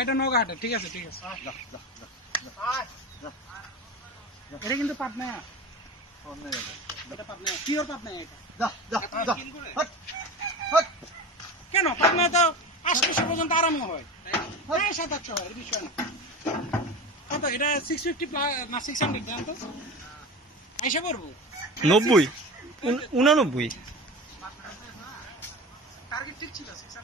এটা নৌকাহাটে, ঠিক আছে ঠিক আছে। এটা কিন্তু পাবনা, পিওর পাবনা। কেন পাবনা তো 800 পর্যন্ত আরাম হয়, 700-800 হয়, বিষয় না। কত এটা 650 না 600 জান তো আইসা পড়বো 90 89। টার্গেট ঠিক ছিল 600।